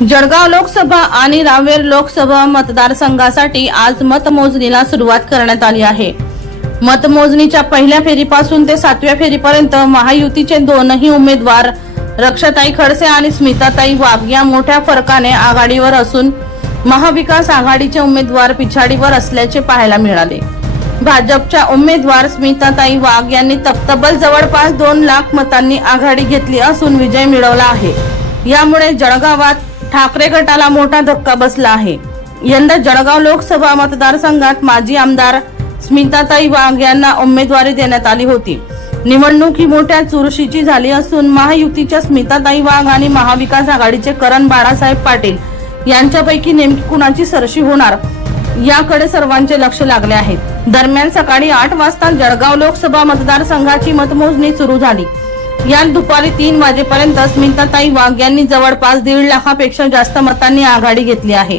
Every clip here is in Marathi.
जळगाव लोकसभा आणि रावेर लोकसभा मतदारसंघासाठी आज मतमोजणीला सुरुवात करण्यात आली आहे. मतमोजणीच्या पहिल्या फेरीपासून ते सातव्या फेरीपर्यंत महायुतीचे दोनही उमेदवार रक्षाताई खडसे आणि स्मिताताई वाघ या मोठ्या फरकाने आघाडीवर असून महाविकास आघाडीचे उमेदवार पिछाडीवर असल्याचे पाहायला मिळाले. भाजपच्या उमेदवार स्मिताताई वाघ यांनी तब्तबल जवळपास दोन लाख मतांनी आघाडी घेतली असून विजय मिळवला आहे. यामुळे जळगावात ठाकरे गटाला मोठा धक्का बसला आहे. यंदा जळगाव लोकसभा मतदारसंघात माजी आमदार स्मिताताई वाघ यांना उमेदवारी देण्यात आली होती. निवडणूक ही मोठ्या चुरशीची झाली असून महायुतीच्या स्मिताताई वाघ आणि महाविकास आघाडीचे करण बाळासाहेब पाटील यांच्यापैकी नेमकी कुणाची सरशी होणार याकडे सर्वांचे लक्ष लागले आहे. दरम्यान सकाळी आठ वाजता जळगाव लोकसभा मतदारसंघाची मतमोजणी सुरू झाली. यात दुपारी तीन वाजेपर्यंत स्मिताताई वाघ यांनी जवळपास दीड लाखापेक्षा जास्त मतांनी आघाडी घेतली आहे.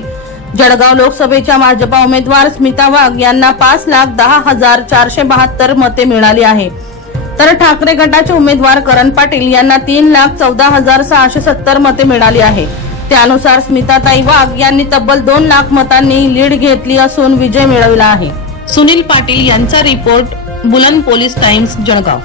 जळगाव लोकसभेच्या भाजपा उमेदवार स्मिता वाघ यांना पाच लाख दहा हजार चारशे बहात्तर मते मिळाली आहे. तर ठाकरे गटाचे उमेदवार करण पाटील यांना तीन लाख चौदा हजार सहाशे सत्तर मते मिळाली आहे. त्यानुसार स्मिताताई वाघ यांनी तब्बल दोन लाख मतांनी लीड घेतली असून विजय मिळवला आहे. सुनील पाटील यांचा रिपोर्ट बुलंद पोलीस टाइम्स जळगाव.